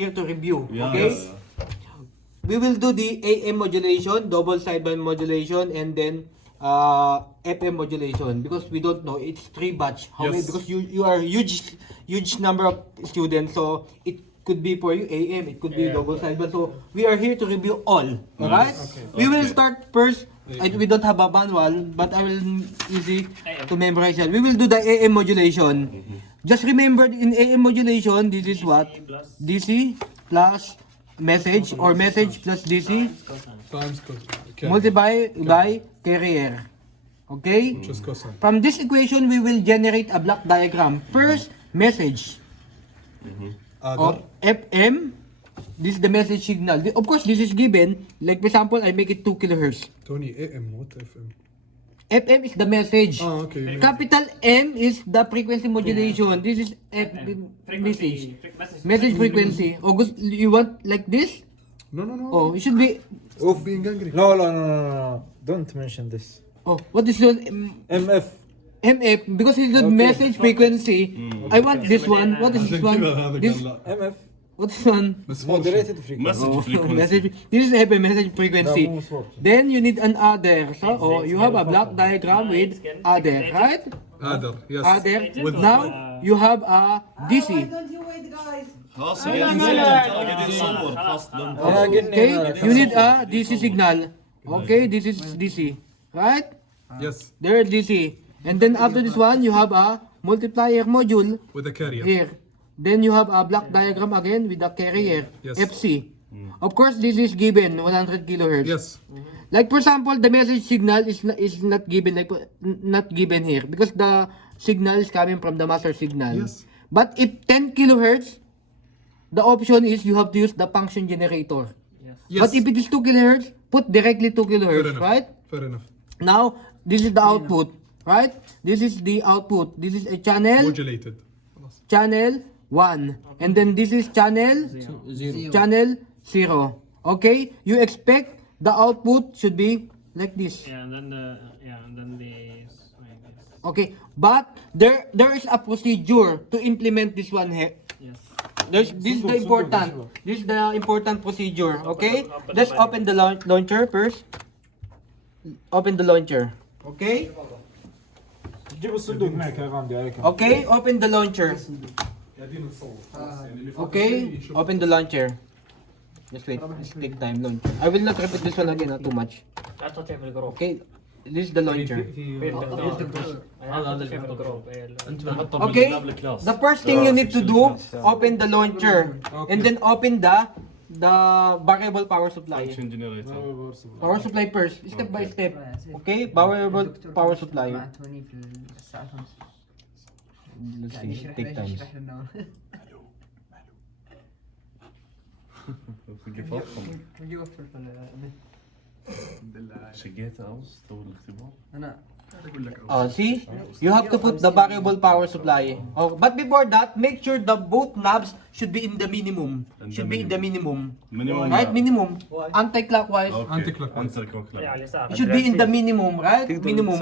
here to review. Yes. Okay? We will do the AM modulation, double sideband modulation, and then FM modulation because we don't know. It's 3 batch. How many? Yes. Because you are huge number of students, so it could be for you AM, it could be double sideband. So we are here to review all. Alright? Okay. We will Okay. start first. We don't have a manual, but I will easy to memorize that. We will do the AM modulation. Just remember in AM modulation, this is what? DC plus message or message plus DC Times cosine. Okay. multiply by carrier. Okay? Just cosine. From this equation, we will generate a block diagram. First, message. Other. Of FM. This is the message signal. Of course, this is given. Like for example, I make it 2 kilohertz. Tony, AM, what FM? FM is the message. Oh, okay. Capital M is the frequency modulation. This is message. Message frequency. Oh, you want like this? No, no, no. Oh, it should be. Of being angry. No, no, no, no, no. Don't mention this. Oh, what is your MF. MF? Because it's the message frequency. I want this one. What is this one? This. MF. What is one? Moderated frequency. Message Oh, frequency. message. This is FM message frequency. The most working. Then you need an other. So, oh, you have a block diagram with other, right? Other, yes. Other. Now you have a DC. don't you wait, guys? خلاص قاعدين نسجل ترى قاعدين نصور خلاص Okay, you need a DC signal. Okay, this is DC, right? Yes. There is DC. And then after this one, you have a multiplier module With a carrier. here. Then you have a block diagram again with a carrier, Yes. FC. Of course, this is given 100 kilohertz. Yes. Like for example, the message signal is not given like not given here because the signal is coming from the master signal. Yes. But if 10 kilohertz, the option is you have to use the function generator. Yes. But if it is 2 kilohertz, put directly 2 Fair kilohertz, enough. right? Fair enough. Now, this is the output, right? This is the output. This is a channel, Modulated. channel 1. And then this is channel channel 0. Okay? You expect the output should be like this. Yeah, and then the Okay? But there is a procedure to implement this one here. yes. This is the important procedure, okay? Let's open the launcher first. Open the launcher. Okay? جيب الصندوق معك يا غامدي عليك. Okay, open the launcher. Okay, open the launcher. Just wait, let's take time launcher. I will not repeat this one again, too much. لا تطلع في الجروب. Okay, this is the launcher. هذا اللي في الجروب. انت بنحطه Okay, بالباب الكلاس the first thing you need to do, open the launcher. And then open the variable power supply. function generator Power supply first, step by step. Okay, variable power supply. توني في الساعة 5 Let's see, take time. كيف افهم شقيت اوس تو الاختبار انا See, you have to put the variable power supply. Oh, but before that, make sure the both knobs should be in the minimum. Should be in the minimum. minimum Right, minimum. Anti-clockwise. Anti-clockwise. على اليسار. It should be in the minimum, right? Minimum.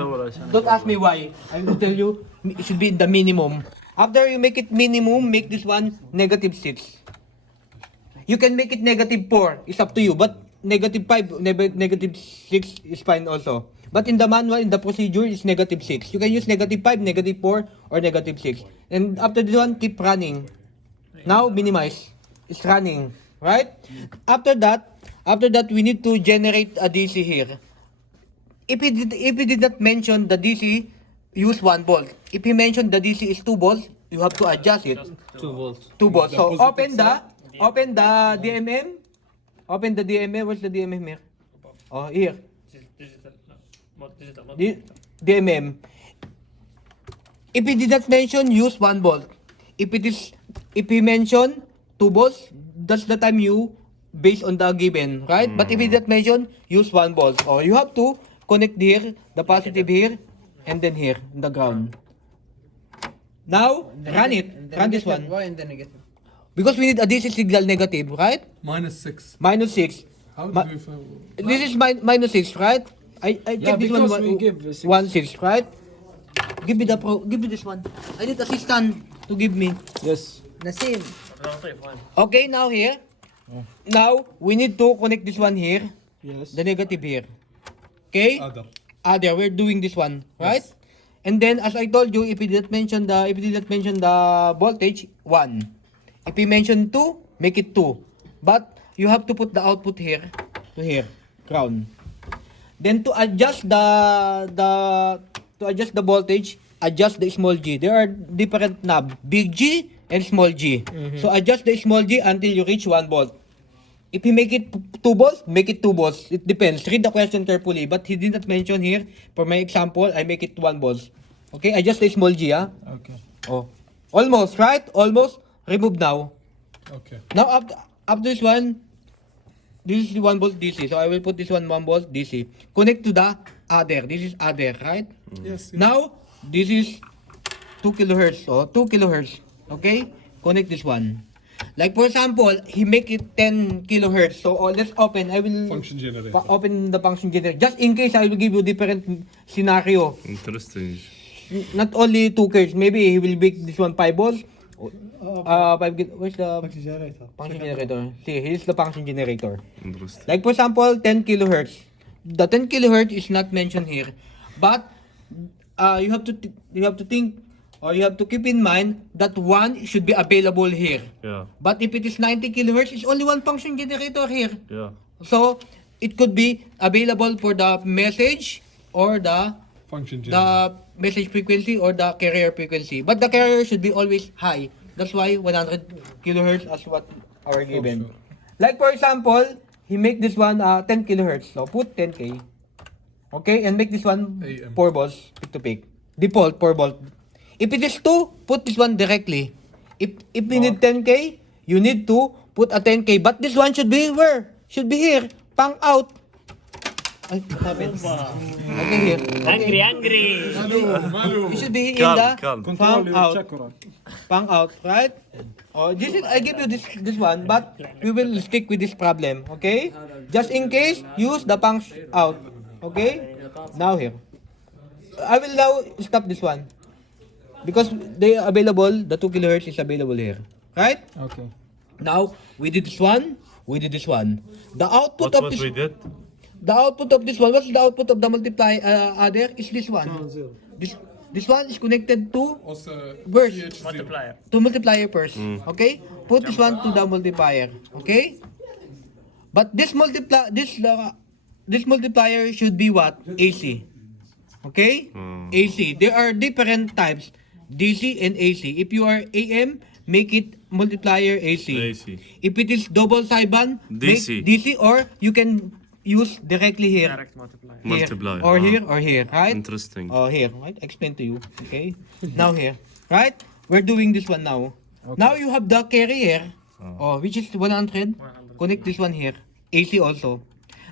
Don't ask me why. I will tell you, it should be in the minimum. After you make it minimum, make this one -6. You can make it -4. It's up to you. But -5, -6 is fine also. But in the manual, in the procedure, it's -6. You can use -5, -4, or -6. And after this one, keep running. Now, minimize. It's running. Right? After that, we need to generate a DC here. If he did not mention the DC, use 1 volt. If he mentioned the DC is 2 volts, you have to adjust it. 2 volts. 2 volts. So open the DMM. Open the DMM. Where's the DMM here? Oh, here. Digital. DMM. If he did not mention, use 1 volt. If he mention 2 volts, that's the time you based on the given, right? But if he did not mention, use 1 volt. Or you have to connect here, the positive here, and then here, in the ground. Now, run it. Run this one. Why in the negative? Because we need a DC signal negative, right? -6. -6. How do we find? This is -6, right? I check this one. because we give 6. 1/6, right? Give me this one. I need assistant to give me. Yes. Nasim, Okay, now here. Now, we need to connect this one here. Yes. The negative here. Okay? Other. Other, we're doing this one, right? And then, as I told you, if we did not mention the voltage, 1. If we mention 2, make it 2. But, you have to put the output here, to here, ground. Then, to adjust the voltage, adjust the small g. There are different knob, big G and small g. So, adjust the small g until you reach 1 volt. If you make it 2 volts, make it 2 volts. It depends. Read the question carefully. But he did not mention here. For my example, I make it 1 volts. Okay, adjust the small g, ah. Okay. Oh. Almost, right? Almost. Remove now. Okay. Now, up this one, this is 1 volt DC. So, I will put this one 1 volt DC. Connect to the other. This is other, right? Yes. Now, this is 2 kilohertz. Oh, 2 kilohertz. Okay? Connect this one. Like for example, he make it 10 kilohertz. So let's open. I will Function generator. open the function generator. Just in case, I will give you different scenario. Interesting. Not only 2 kilohertz. Maybe he will make this one 5 volts. 5 where's the Function generator. function generator? See, here's the function generator. Interesting. Like for example, 10 kilohertz. The 10 kilohertz is not mentioned here, but you have to think, or you have to keep in mind that 1 should be available here. Yeah. But if it is 90 kilohertz, it's only 1 function generator here. Yeah. So it could be available for the message or the Function generator. message frequency or the carrier frequency. But the carrier should be always high. That's why 100 kilohertz as what are given. Like for example, he make this one 10 kilohertz. So put 10k. Okay, and make this one AM. 4 volts pick to pick. Default 4 volt. If it is 2, put this one directly. If you need 10k, you need to put a 10k. But this one should be where? Should be here. Pang out. Ay, what happened? Okay, here. Angry. It should be in Calm, the calm. pang out. Pang out, right? Oh, this is, I give you this one, but we will stick with this problem, okay? Just in case, use the pang out, okay? Now here. I will now stop this one. Because they are available, the 2 kilohertz is available here, right? Okay. Now, we did this one, we did this one. The output What of was this, we did? the output of this one, what's the output of the multiply other is this one. This one is connected to Also, Verse. TH0. Multiplier. to multiplier first. Okay? Put this one to the multiplier. Okay? But this multiplier should be what? AC. Okay? AC. There are different types, DC and AC. If you are AM, make it multiplier AC. AC. If it is double sideband, make DC. DC, or you can use directly here. Direct multiplier. Here, Multiplier. or here, or here, right? Interesting. Oh, here, right? Explain to you, okay? Now here, right? We're doing this one now. Now you have the carrier, which is 100. Connect this one here, AC also.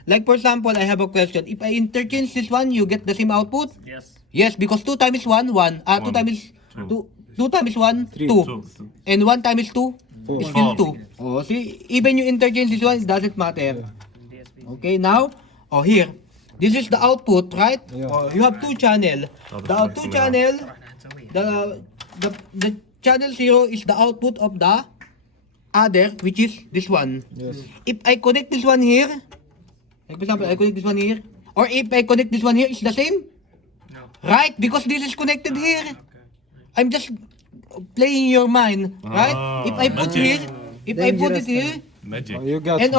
Like for example, I have a question. If I interchange this one, you get the same output? Yes. Yes, because 2 times 1, 1. 2 times 2 times 1, 2. Two. And 1 times 2 is still 2. Oh, see, even you interchange this one, it doesn't matter. Okay, now, here. This is the output, right? Oh, you have 2 channel. The 2 channel, the channel 0 is the output of the other, which is this one. Yes. If I connect this one here, like for example, I connect this one here, or if I connect this one here, it's the same? No. Right? Because this is connected here. I'm just playing your mind, right? If I put here, if I put it here, Magic. You got and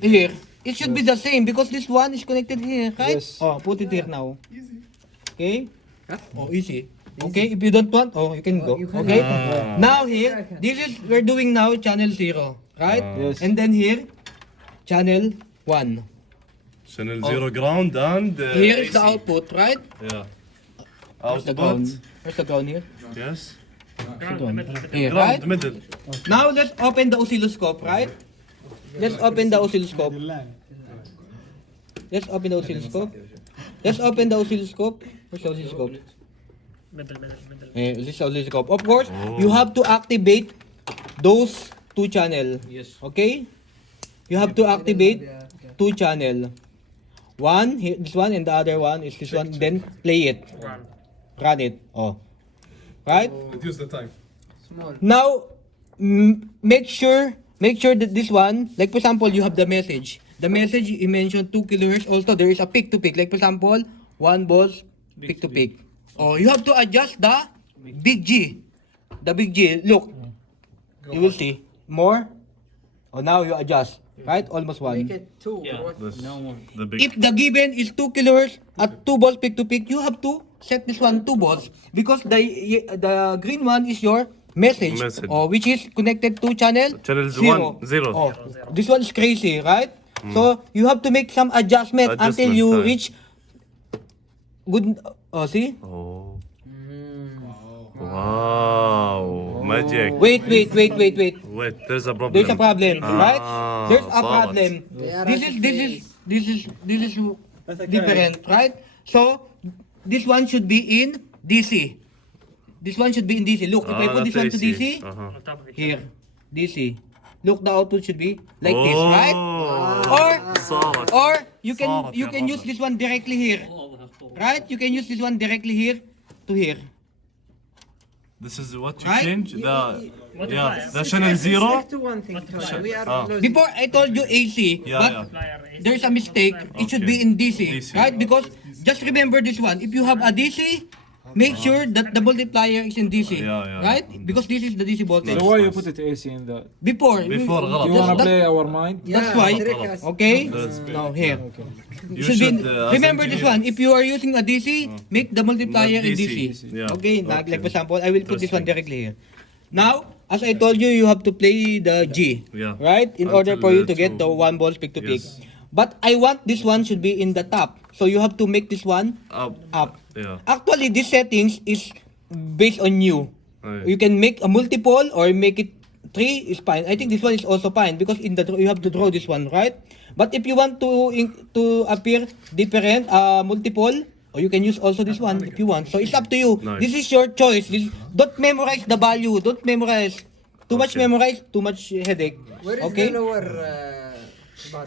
here, it should be the same because this one is connected here, right? Yes. Oh, put it here now. Okay? Oh, easy. Okay, if you don't want, you can go. Okay? Now here, this is, we're doing now channel 0, right? Yes. And then here, channel 1. Channel 0 ground and Here is AC. the output, right? Yeah. Where's the ground? Output. Where's the ground here? Yes. Here, right? Ground middle. Now let's open the oscilloscope, right? Let's open the oscilloscope. Let's open the oscilloscope. Let's open the oscilloscope. Where's the oscilloscope? Middle. This is the oscilloscope. Of course, you have to activate those 2 channel. Yes. Okay? You have to activate 2 channel. One, here, this one, and the other one is this one. Then play it. Run it. Oh. Right? Reduce the time. Now, make sure that this one, like for example, you have the message. The message you mentioned 2 kilohertz. Also, there is a pick to pick. Like for example, 1 volts pick to pick. Oh, you have to adjust the big G. The big G. Look, you will see more. Oh, now you adjust. Right, almost Make 1. it 2 Yeah. or what? This, No. the big. If the given is 2 kilohertz at 2 volts pick to pick, you have to set this one 2 volts because the green one is your message, Message. which is connected to channel Channel 0. 0. Oh, this one is crazy, right? So you have to make some adjustment until Adjustment you time. reach good. See? Oh. Wow. Magic. Wait. Wait, there's a problem. There's a problem, right? There's a solve it. problem. This is different, right? So this one should be in DC. This one should be in DC. Look, if I put this one to DC, On top of each here, other. DC. Look, the output should be like this, Oh. right? Solid. Or you Solid, can yeah, use this one directly here, right? You can use this one directly here to here. This is what you Right? change? Multiplier. The channel 0? Stick to one thing. Tony. We are Ah. close. Before I told you AC, Yeah, but yeah. Multiplier is- there's a mistake. It should be in DC, DC. right? Because just remember this one. If you have a DC, make sure that the multiplier is in DC, Yeah. right? Because this is the DC voltage. So why you put it AC in the? Before, Before, غلط. You wanna that- play our mind? that's why. trick us. Okay. That's- Now here. You Should be, as remember this engineer- one. If you are using a DC, make the multiplier in DC. Yeah. Okay. Like for example, I will put this one Interesting. directly here. Now, as I told you, you have to play the G, Yeah. right? In order Until for you the to get the two- 1 volts pick to pick. Yes. But I want this one should be in the top. So you have to make this one Up. up. Yeah. Actually, this settings is based on you. Right. You can make a multiple or make it 3 is fine. I think this one is also fine because in the you have to draw this one, right? But if you want to appear different multiple, or you can use also this one if you want. So it's up to you. Nice. This is your choice. Don't memorize the value. Don't memorize. Too much Okay. memorize, too much headache. Where is Okay? the lower bar?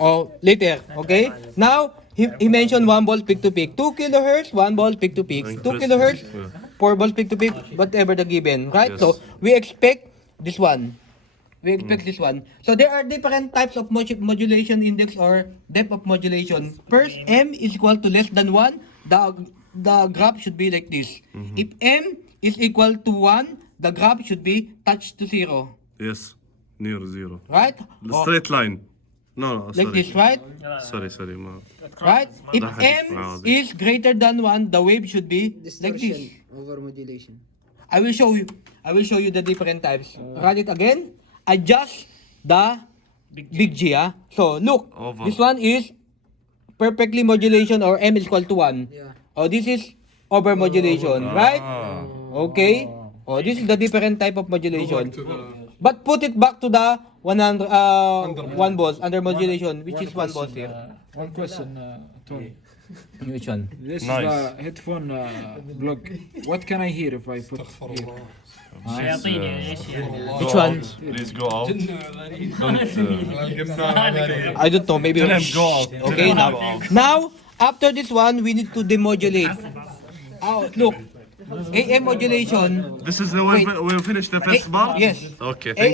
Oh, later. Okay? Now, he mentioned 1 volt pick to pick. 2 kilohertz, 1 volt pick to pick. 2 Interesting. kilohertz, Yeah. 4 volts pick to pick, whatever the given. Right? Yes. So, we expect this one. We expect this one. So, there are different types of modulation index or depth of modulation. First, M is equal to less than 1. The graph should be like this. If M is equal to 1, the graph should be touched to 0. Yes. Near 0. Right? The Oh, straight line. No, like sorry. this, right? Sorry. Ma. Right? If That M is is greater than 1, the wave should be like this. Distortion over modulation. I will show you the different types. Run it again. Adjust the big G. So look, Over. this one is perfectly modulation or M is equal to 1. Yeah. Oh, this is over modulation, right? Ah. Okay. Oh, this is the different type of modulation. But put it back to the 100 1 volts under modulation, which is 1 volt here. One question, Tony. Which one? This Nice. is the headphone plug. What can I hear if I put here? شياطين ايش يعني؟ Which Go one? out. Please go out. Don't. I don't know, maybe. Tell him go out. Okay, now after this one, we need to demodulate. Oh, look, AM modulation. This is the way we finish the first bar? Yes. Okay. Thank